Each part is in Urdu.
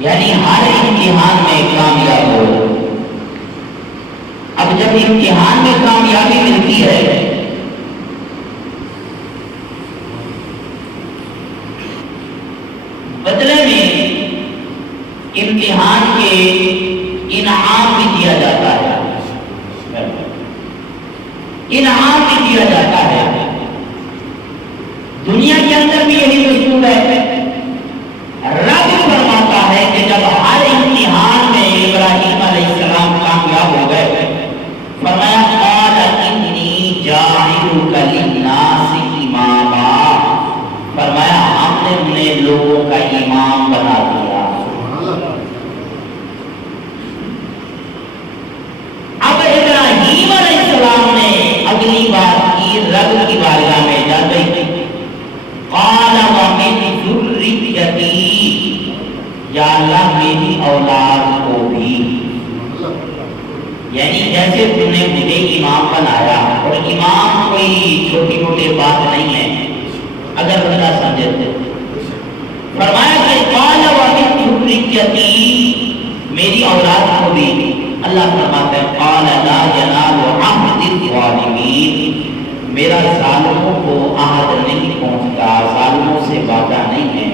یعنی ہر امتحان میں کامیاب ہو۔ اب جب امتحان میں کامیابی ملتی ہے بدلے میں امتحان کے انعام بھی دیا جاتا ہے، انعام بھی دیا جاتا ہے۔ دنیا کے اندر بھی یہی مضمون ہے۔ رب فرماتا ہے کہ جب ہر امتحان میں ابراہیم علیہ السلام کامیاب ہو گئے، فرمایا قال انی جاعلک للناس اماما، فرمایا ہم نے انہیں لوگوں کا امام بنا دیا۔ اب ابراہیم علیہ السلام نے اگلی بات کی رب کی بارگاہ میں جا گئی، قال ومن ذریتی، یا اللہ میری اولاد کو بھی، یعنی جیسے تم نے مجھے امام بنایا، اور امام کوئی چھوٹی موٹی بات نہیں ہے اگر بندہ سمجھے تو۔ فرمایا کہ قال ومن ذریتی، میری اولاد کو بھی۔ اللہ فرماتا ہے قال لا ینال عہد الظالمین، میرا ظالموں کو عہد نہیں پہنچتا، ظالموں سے وعدہ نہیں ہے۔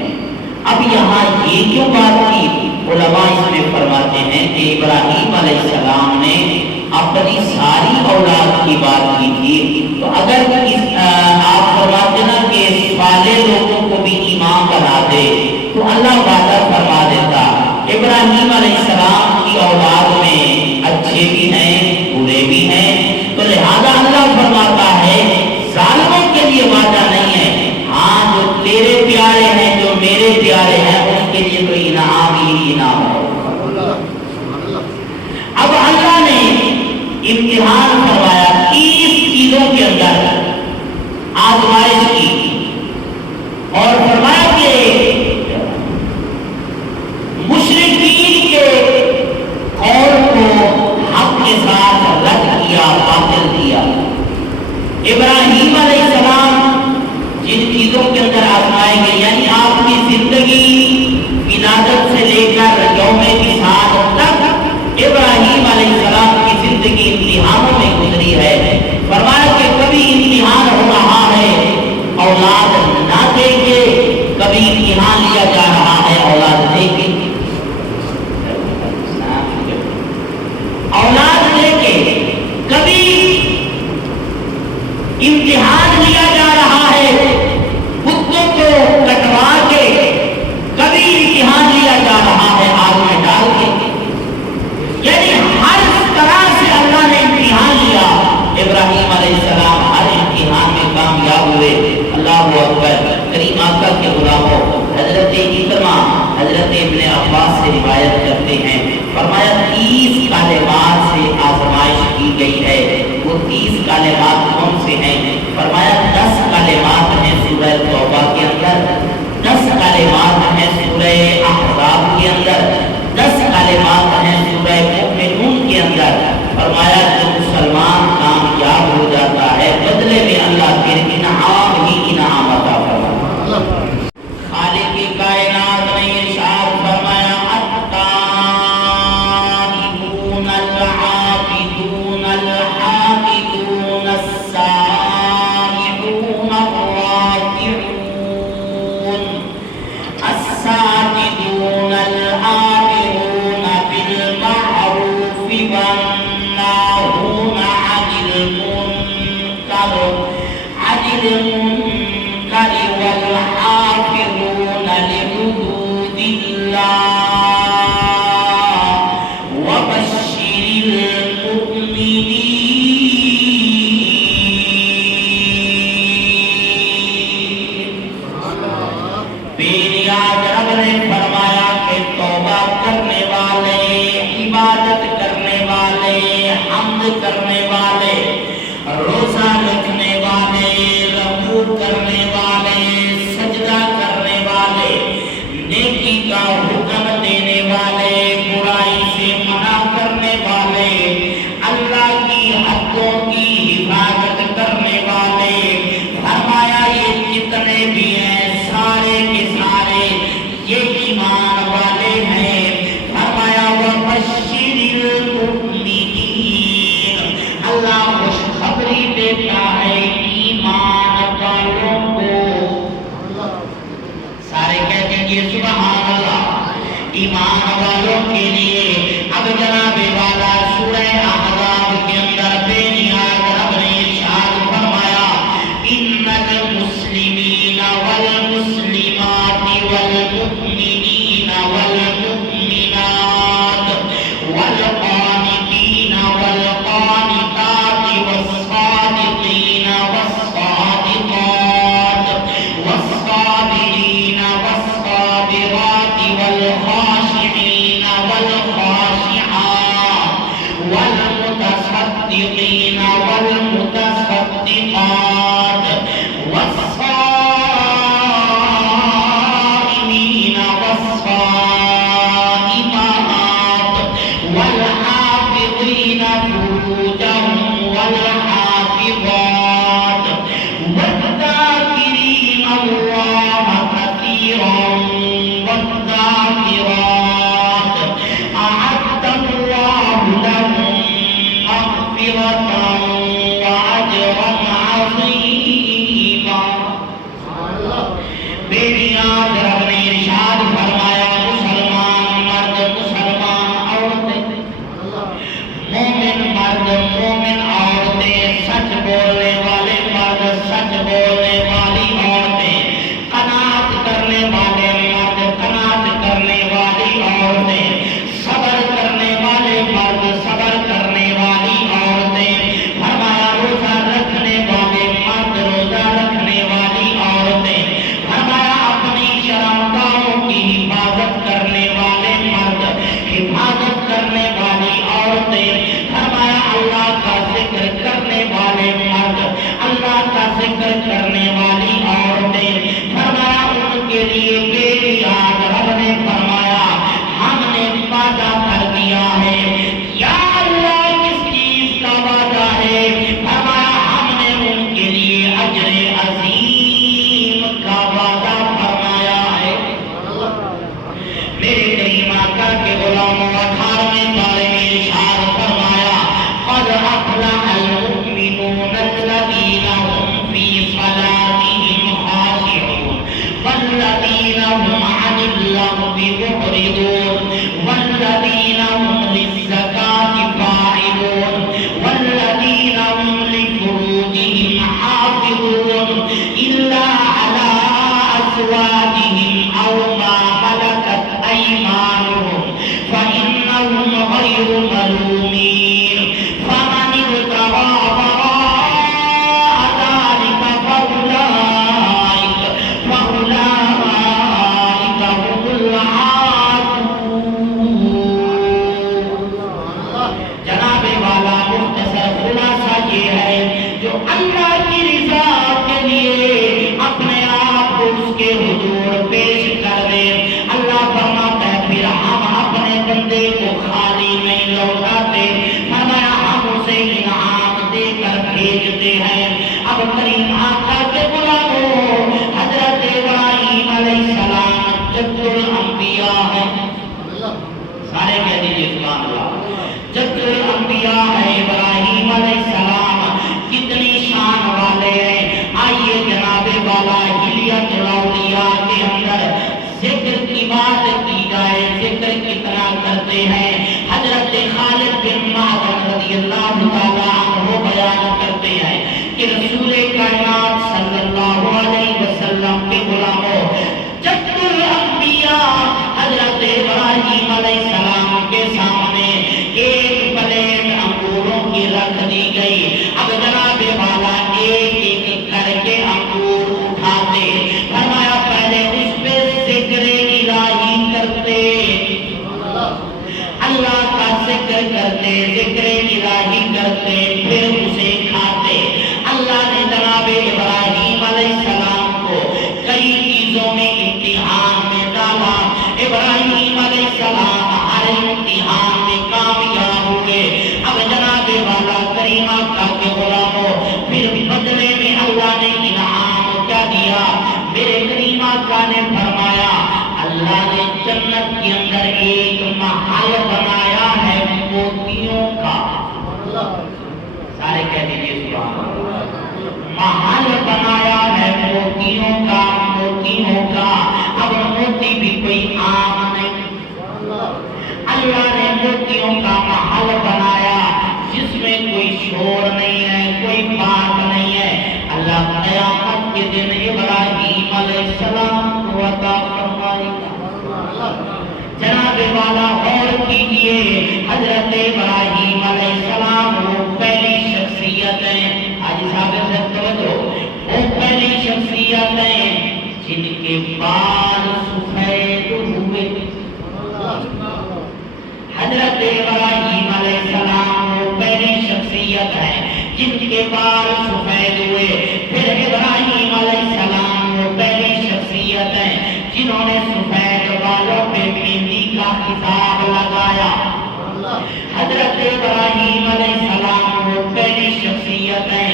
اب یہاں یہ کیوں بات کی؟ علماء اس میں فرماتے ہیں کہ ابراہیم علیہ السلام نے اپنی ساری اولاد کی بات کی تھی، تو اگر آپ فرماتے نا کہ صالح لوگوں کو بھی امام بنا دے تو اللہ وعدہ فرما دیتا۔ ابراہیم علیہ السلام کی اولاد میں اچھے بھی ہیں برے بھی ہیں، تو لہذا اللہ فرماتا ہے ظالموں کے لیے وعدہ نہیں ہے، ہاں جو تیرے پیارے ہیں جو میرے پیارے ہیں ان کے لیے تو انعام ہی انعام ہے۔ اب اللہ نے امتحان کروایا 30 چیزوں کے اندر آزمائش کی، اور فرمایا کہ مشرکین کے قول کو حق کے ساتھ رد کیا، باطل کیا۔ ابراہیم علیہ السلام جن چیزوں کے اندر آزمائے گئے، یعنی آپ کی زندگی ولادت سے لے کر یوم وصال تک ابراہیم علیہ السلام کی زندگی امتحانوں میں گزری ہے۔ فرمایا کہ کبھی امتحان ہو رہا ہے اولاد نہ دے کے، کبھی امتحان لیا جا رہا ہے اولاد دے کے، اولاد دے کے کبھی امتحان لیا جا رہا ہے بتوں کو کٹوا کے، کبھی امتحان لیا جا رہا ہے آگ میں ڈال کے، یعنی ہر طرح سے اللہ نے امتحان لیا۔ ابراہیم علیہ السلام ہر امتحان میں کامیاب ہوئے۔ اللہ اکبر۔ کریم آقا کے غلاموں، حضرت اکرمہ حضرت ابن عباس سے روایت کرتے ہیں، فرمایا 30 کلمات سے آزمائش کی گئی ہے۔ وہ 30 کلمات کون سے ہیں؟ فرمایا 10 کلمات ہیں سورہ توبہ کے اندر، 10 کلمات ہیں سورہ احزاب کے اندر، 10 کلمات ہیں سورہ مومنون کے اندر۔ فرمایا جو مسلمان کامیاب ہو جاتا ہے بدلے میں اللہ پھر انعام ہی انعام عطا فرماتا ہے۔ خالق کائنات نے ارشاد فرمایا التائبون العابدون الحامدون ایمان والوں کے لیے اب جناب والا سورہ احزاب کے اندر بے نیاز رب نے ارشاد فرمایا ان المسلمین والمسلمات والمؤمنین والمؤمنات والقانتین والقانتات والصادقین والصادقات والصابرین والصابرات والخاشعین والخاشعات والمتصدقین والمتصدقات والصائمین والصائمات والحافظین فروجهم والحافظات والذاكرين الله كثيرا والذاكرات أعد الله لهم مغفرة وأجرا عظيما بے نیاز رب نے ارشاد فرمایا مسلمان مرد مسلمان عورتیں مومن مرد مومن عورتیں سچ بولنے والے مرد سچ بولنے والی عورتیں قناعت کرنے والے مرد قناعت کرنے والی عورتیں صبر کرنے والے مرد صبر کرنے والی عورتیں فرمایا روزہ رکھنے والے مرد روزہ رکھنے والی عورتیں فرمایا اپنی شرمگاہوں کی حفاظت کرنے والے مرد حفاظت کرنے والی عورتیں فرمایا اللہ کا ذکر کرنے والے مرد اللہ کا ذکر کرنے والی عورتیں فرمایا ان کے لیے بے نیاز رب نے فرمایا ہم نے وعدہ کر دیا ہے یا اللہ کس چیز کا وعدہ ہے فرمایا ہم نے ان کے لیے اجر عظیم کا وعدہ فرمایا ہے میرے کریم آقا کے غلاموں 18ویں پارے میں ارشاد فرمایا قد افلح المؤمنون الذين هم في صلاتهم خاشعون والذين هم عن اللغو معرضون والذين هم للزكاة فاعلون والذين هم لفروجهم حافظون إلا على أزواجهم أو ما ملكت أيمانهم فإنهم غير ملومين فمن ابتغى وراء ذلك فأولئك هم العادون جناب والا مختصر خلاصہ یہ ہے جو اللہ کی رضا کے لیے اپنے آپ کو اس کے حضور پیش کر دے اللہ فرماتا ہے پھر ہم اپنے بندے کو خالی نہیں لوٹاتے فرمایا ہم اسے انعام دے کر بھیجتے ہیں اب کریم آقا کے غلاموں حضرت ابراہیم علیہ السلام جد الانبیاء ہے سارے کہہ دیجئے سبحان اللہ جد الانبیاء ہے ابراہیم علیہ السلام کتنی شان والے ہیں آئیے جناب والا حلیت الاولیاء کے اندر ذکر کی بات کی جائے ذکر کتنا کرتے ہیں حضرت خالد بن معدن رضی اللہ تعالیٰ عنہ بیان کرتے ہیں کہ رسول کائنات صلی اللہ علیہ وسلم کے غلاموں جد الانبیاء حضرت ابراہیم علیہ السلام کے سامنے ایک پلیٹ انگوروں کی رکھ دی گئی اب جناب والا ایک ایک کر کے انگور اٹھاتے فرمایا پہلے اس پہ ذکر الہی کرتے اللہ کا ذکر کرتے ذکر الہی کرتے پھر اسے کھاتے اللہ نے جناب ابراہیم علیہ السلام کو کئی چیزوں میں امتحان میں ڈالا ابراہیم علیہ السلام ہر امتحان میں کامیاب ہوئے اب جناب والا کریم آقا کے غلاموں پھر بدلے میں اللہ نے انعام کیا دیا میرے کریم آقا نے فرمایا اللہ نے جنت کے اندر ایک محل بنایا ہے موتیوں کا سارے کہہ دیجئے سبحان اللہ محل بنایا ہے موتیوں کا اب موتی بھی کوئی عام نہیں جناب والا غور کیجئے، حضرت ابراہیم علیہ السلام وہ پہلی شخصیت ہیں، حاجی صاحب سے توجہ، وہ پہلی شخصیت ہیں جن کے بال سفید ہوئے۔ حضرت ابراہیم علیہ السلام وہ پہلی شخصیت ہے جن کے بال سفید ہوئے۔ پھر ابراہیم علیہ السلام وہ پہلی شخصیت ہے جنہوں نے سفید بالوں پہ مہندی کا خطاب لگایا۔ حضرت ابراہیم علیہ السلام وہ پہلی شخصیت ہے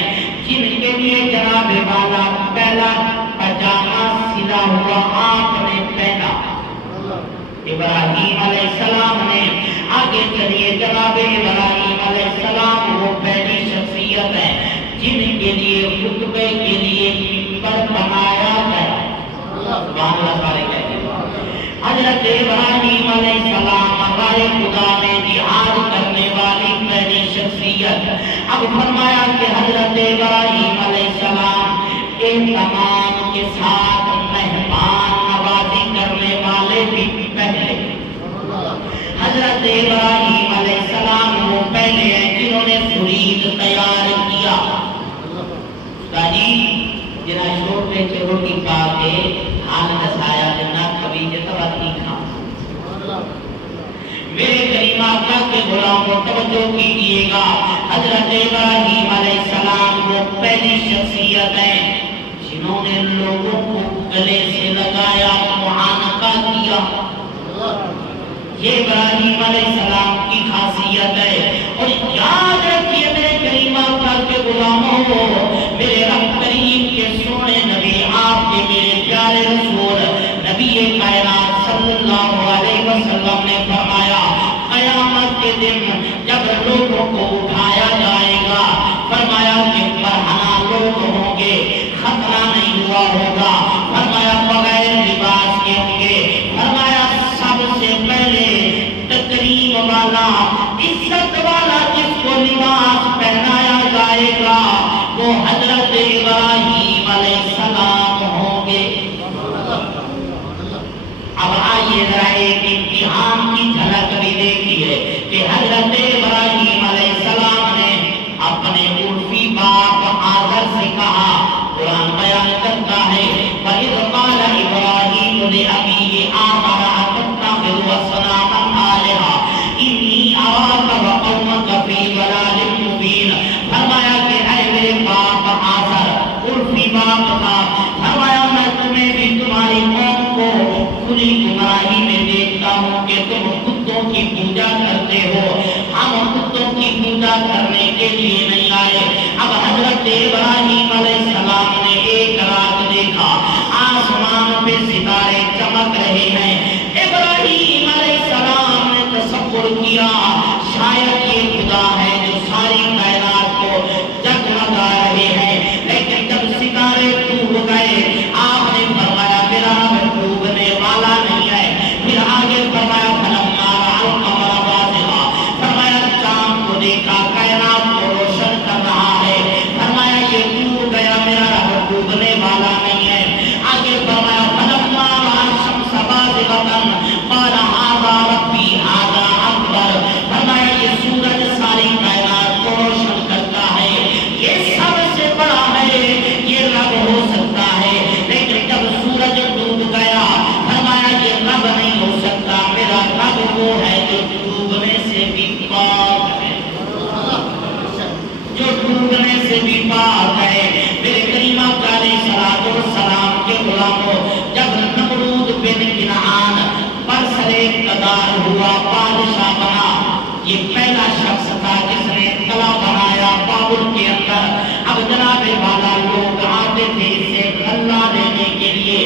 جن کے لیے جناب والا پہلا پاجامہ سلا ہوا آپ نے پہنا۔ ابراہیم علیہ السلام نے آگے چلیے، جناب ابراہیم علیہ السلام وہ پہلی شخصیت ہے جن کے لیے خطبے کے لیے منبر بنایا گیا۔ سبحان اللہ سارے کہتے ہیں۔ حضرت ابراہیم علیہ السلام رائے خدا میں جہاد کرنے والی پہلی شخصیت۔ اب فرمایا کہ حضرت ابراہیم علیہ السلام اہتمام کے ساتھ مہمان نوازی کرنے والے بھی پہلے۔ حضرت ابراہیم علیہ السلام وہ پہلے ہیں جنہوں نے فرید تیار کیا۔ جنا چھوٹے سے روٹی پا کے حال نسایا جنا کبھی جتوا تیکھا۔ میرے کریم آقا کے غلاموں توجہ کیجئے گا، حضرت ابراہیم علیہ السلام وہ پہلی شخصیت ہیں جنہوں نے لوگوں کو گلے سے لگایا، معانقہ کیا۔ یہ ابراہیم علیہ السلام کی خاصیت ہے۔ اور یاد رکھیے میرے کریم آقا کے غلاموں، میرے رب کریم کے سونے نبی، آپ کے میرے پیارے رسول نبی کائنات صلی اللہ علیہ وسلم نے فرمایا، قیامت کے دن جب لوگوں کو اٹھایا جائے گا، فرمایا کہ برہنہ لوگ ہوں گے، خطرہ نہیں ہوا ہوگا، فرمایا بغیر لباس کے ہوں گے، فرمایا سب سے پہلے تکریم والا، عزت والا جس کو لباس پہنایا جائے گا وہ حضرت ابراہیم علیہ السلام ہوں گے۔ اب آئیے ذرا ایک امتحان کی جھلک بھی دیکھیے کہ حضرت ابراہیم علیہ السلام نے اپنے عرفی باپ آذر سے کہا، قرآن بیان کرتا ہے، وَإِذْ قَالَ إِبْرَاهِيمُ لِأَبِيهِ آزَرَ أَتَتَّخِذُ أَصْنَامًا آلِهَةً إِنِّي أَرَاكَ وَقَوْمَكَ فِي ضَلَالٍ مُبِينٍ۔ فرمایا کہ اے میرے باپ آزر، عرفی باپ تھا، فرمایا میں تمہیں بھی تمہاری قوم کو کھلی گمراہی میں دیکھتا ہوں کہ تم کتوں کی پوجا کرتے ہو، ہم کتوں کی پوجا کرنے کے لیے نہیں آئے۔ اب حضرت ابراہیم علیہ السلام نے ایک رات دیکھا، آسمان پہ ستارے چمک رہے ہیں۔ ابراہیم علیہ السلام نے تصور کیا شاید یہ خدا ہے جو ساری کائنات کو جگمگا رہے ہیں، لیکن جب ستارے ڈوب گئے آپ نے فرمایا میرا رب ڈوبنے والا نہیں ہے۔ پھر آگے فرمایا فلما رأى القمر بازغا، فرمایا چاند کو دیکھا کائنات کو روشن کر رہا ہے، فرمایا یہ ڈوب گیا، میرا رب ڈوبنے والا نہیں ہے۔ آگے فرمایا فلما رأى الشمس بازغة قال هذا ربي هذا اکبر، فرمایا یہ سورج ساری کائنات کو روشن کرتا ہے، یہ سب سے بڑا ہے، یہ رب ہو سکتا ہے، لیکن جب سورج ڈوب گیا فرمایا یہ رب نہیں ہو سکتا، میرا رب وہ ہے جو ڈوبنے سے بھی پاک ہے، جو ڈوبنے سے بھی پاک ہے۔ میرے کریم آقا علیہ الصلوۃ والسلام کے غلاموں، جب نمرود بن کنعان برسر اقتدار ہوا، بادشاہ بنا، یہ پہلا شخص تھا جس نے قلعہ بنایا بابل کے اندر۔ اب جناب والا لوگ آتے تھے اسے غلہ لینے کے لیے،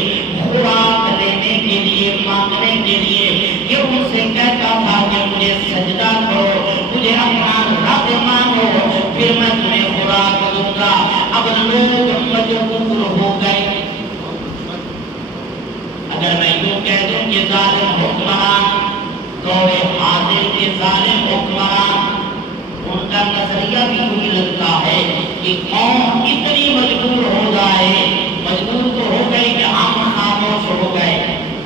خوراک لینے کے لیے، مانگنے کے لیے۔ یہ ان سے کہتا تھا کہ مجھے سجدہ کرو، مجھے اپنا رب مانگو، پھر میں تمہیں خوراک دوں گا۔ اب لوگ مجبور ہو گئے۔ اگر میں یوں کہہ دوں کہ ظالم حکمران، دور حاضر کے ظالم حکمران، ان کا نظریہ بھی یہی لگتا ہے کہ قوم اتنی مجبور ہو جائے، مجبور تو ہو گئے کہ ہم خاموش ہو گئے،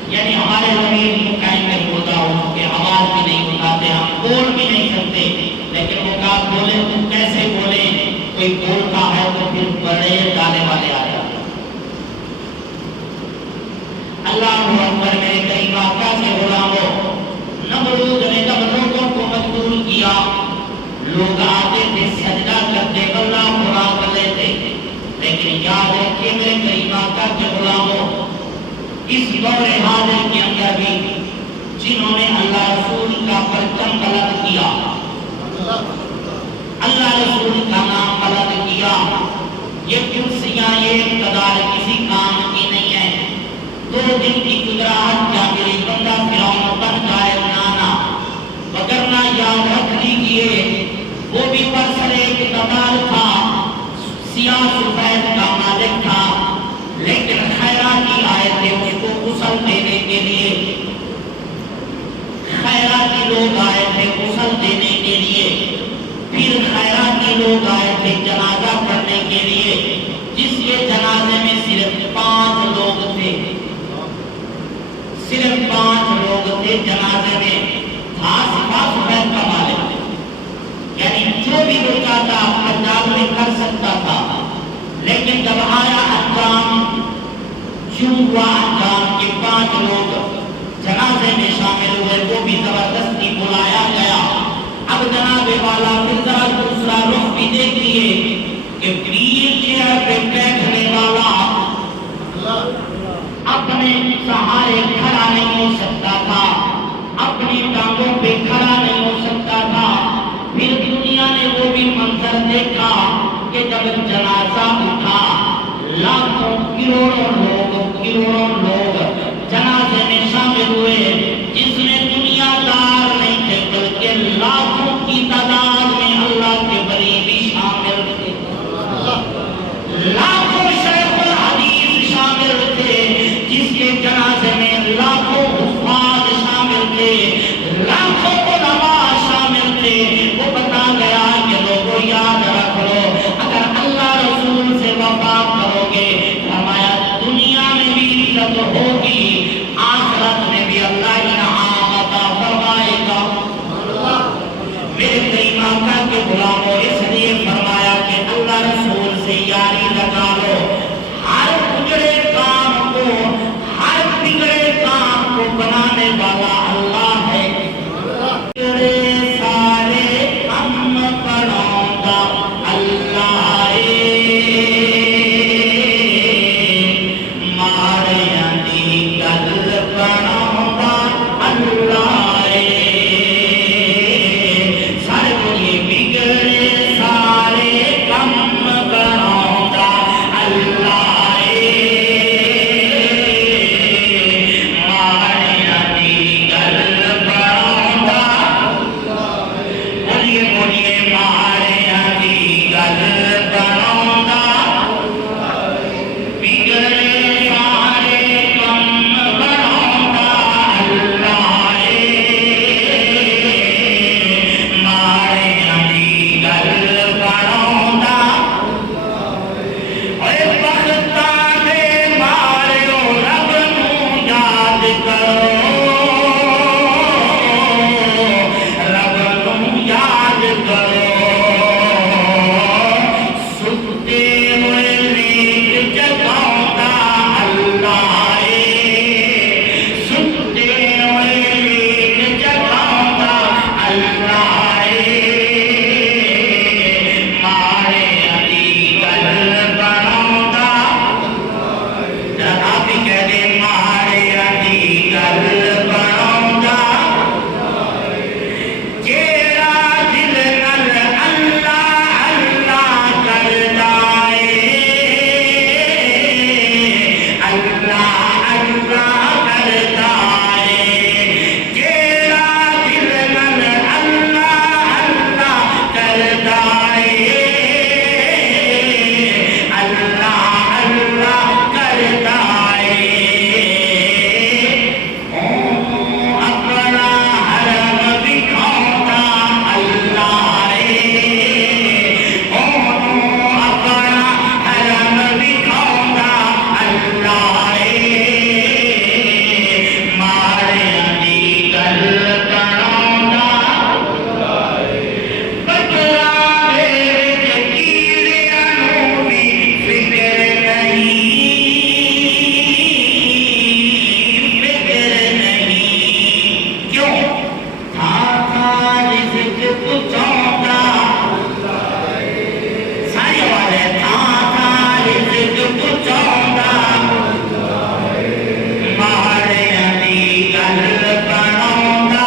یعنی ہمارے ضمیر یوں قائم نہیں ہوتا ہو کہ بولے تو کیسے بولے، کوئی بولتا ہے تو پھر بڑے ڈالے والے آ جاتے ہیں۔ اللہ اکبر میرے کریم آقا کے غلاموں، نمرود نے جب لوگوں کو مجبور کیا، لوگ آتے تھے سجدہ کرتے اللہ خدا کر لیتے، لیکن یاد رکھیے میرے کریم آقا کے غلاموں، اس دور حاضر کے اندر بھی جنہوں نے اللہ رسول کا پرچم بلند کیا، اللہ رسول کا نام بلند کیا، یہ کرسیاں یہ اقتدار کسی کام کی نہیں ہے۔ 2 دن کی گزراہٹ کیا میری بندہ فرعون بن جائے نانا، وگرنہ یاد رکھ لیجیے وہ بھی برسر اقتدار تھا، سیاہ سفید کا مالک تھا، لیکن خیراتی آئے تھے اس کو غسل دینے کے لیے، خیراتی لوگ آئے تھے غسل دینے کے لیے، پھر خیراتی لوگ آئے تھے جنازہ پڑھنے کے لیے، جس کے جنازے میں صرف 5 لوگ تھے، صرف 5 لوگ تھے جنازے میں، تھا سیاہ سفید کا مالک، یعنی جو بھی وہ چاہتا پنجاب میں کر سکتا تھا، لیکن جب آیا انجام، یوں ہوا انجام کے 5 لوگ جنازے میں شامل ہوئے، وہ بھی زبردستی بلایا گیا۔ اب جناب والا پھر ذرا دوسرا رخ بھی دیکھیے کہ ویل چیئر پہ بیٹھنے والا اپنے سہارے کھڑا نہیں ہو سکتا تھا، اپنی ٹانگوں پہ کھڑا نہیں ہو سکتا تھا۔ پھر دنیا نے وہ بھی منظر دیکھا کہ جب جنازہ اٹھا، لاکھوں کروڑوں لوگ جنازے میں شامل ہوئے، جس میں دنیا دار نہیں تھے بلکہ لاکھوں کی تعداد میں اللہ کے ولی بھی شامل تھے، لاکھوں شیخ الحدیث شامل تھے، جس کے جنازے میں لاکھوں حفاظ شامل تھے، لاکھوں علماء شامل تھے۔ وہ بتا گیا کہ لوگوں یاد رکھ لو، اگر اللہ رسول سے وفا کرو گے، فرمایا دنیا میں بھی عزت پچھوندا سارے والے تھا رزق پچھوندا ماڑیاں دی گل بناوندا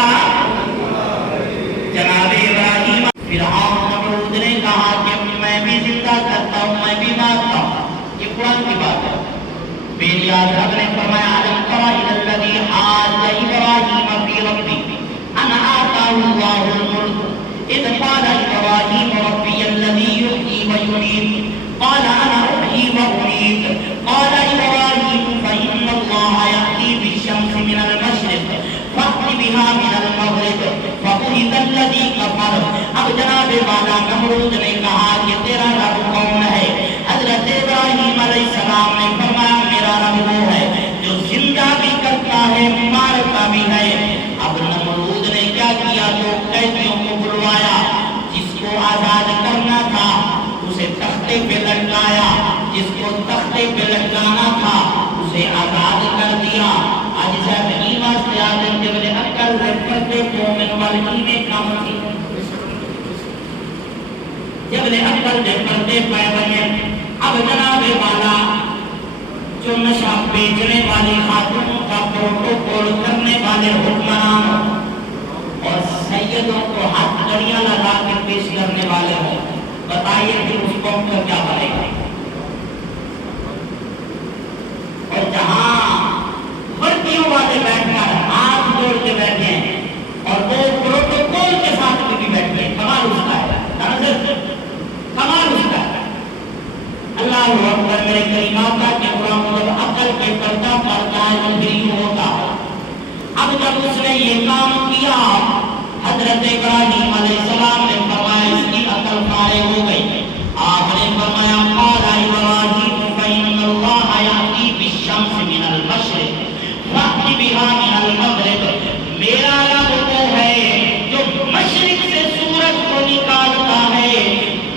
جناب ابراہیم فرعون نمرود نے کہا کہ میں بھی زندہ کرتا ہوں میں بھی مارتا ہوں یہ قرآن کی بات ہے میری آدھر نے فرمایا علم ترى إلى الذي حاج إبراهيم في ربه أن آتاه الله الملك إذ قال إبراهيم ربي الذي يحيي ويميت قال أنا أحيي وأميت قال إبراهيم فإن الله يأتي بالشمس من المشرق فأت بها من المغرب فبهت الذي كفر اب جناب والا نمرود نے کہا کہ تیرا رب کون ہے حضرت ابراہیم علیہ السلام نے فرمایا میرا رب وہ ہے جو زندہ بھی کرتا ہے مارتا بھی ہے اب نمرود نے کیا کیا تو قیدیوں کو بلوایا جس کو آزاد کرنا تھا اسے تختے پہ لٹکایا جس کو تختے پہ لٹکانا تھا اسے آزاد کر دیا آج صاحب ایمان سے آدم جبل اکل رفتے مومن والدین کام تھی جبل اکل رفتے پیونے اب جناب والا جو نشہ بیچنے والی خاتون کا پروٹوکول کرنے والے حکمران اور سیدوں کو ہاتھ گڑیاں لگا کے پیش کرنے والے ہوں بتائیے کہ اس قوم کا کیا بنے گا اور جہاں وردیوں والے بیٹھ کر ہاتھ جوڑ کے بیٹھے ہیں اور وہ پروٹوکول کے ساتھ بھی بیٹھے ہیں کمال اس کا ہے کمال اس کا ہے اللہ اکبر میرے کریمات کا کہ قرآن جب عقل کے پردہ پڑتا ہے تو پھر یوں ہوتا ہے اب جب اس نے یہ کام کیا حضرت ابراہیم علیہ السلام نے فرمایا اس کی عقل فارغ ہو گئی آپ نے فرمایا قال ابراہیم فإن اللہ یأتی بالشمس من المشرق فأت بها من المغرب میرا رب وہ ہے جو مشرق سے سورج کو نکالتا ہے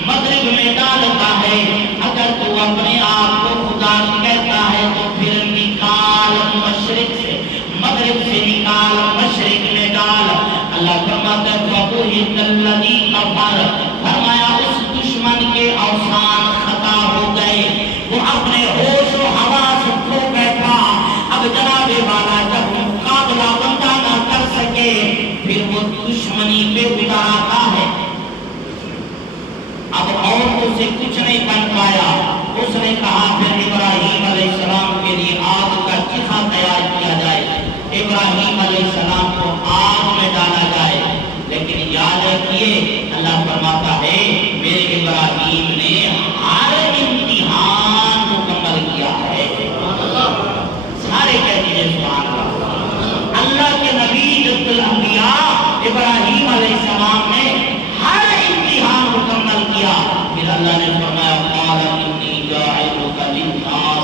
مغرب میں ڈالتا ہے اگر تو اپنے آپ کو خدا کہتا ہے تو پھر نکال مشرق سے مغرب سے نکال مشرق میں ڈال اللہ فرماتا ہے فَبُهِتَ الَّذِي كَفَرَ فرمایا اس دشمن کے اوثان خطا ہو گئے وہ اپنے ہوش و حواس کھو بیٹھا اب جناب والا جب مقابلہ بندہ نہ کر سکے پھر وہ دشمنی پہ اتر آتا ہے اب اور اسے کچھ نہیں بن پایا اس نے کہا پھر ابراہیم علیہ السلام کے لیے آگ کا چیخا تیار کیا جائے ابراہیم علیہ السلام کو آگ میں ڈالا جائے لیکن یاد رکھیے اللہ فرماتا ہے میرے ابراہیم نے ہر امتحان مکمل کیا ہے سارے کہہ دیجیے سبحان اللہ اللہ کے نبی جب الانبیاء ابراہیم علیہ السلام نے ہر امتحان مکمل کیا پھر اللہ نے فرمایا قال انی جاعلک للناس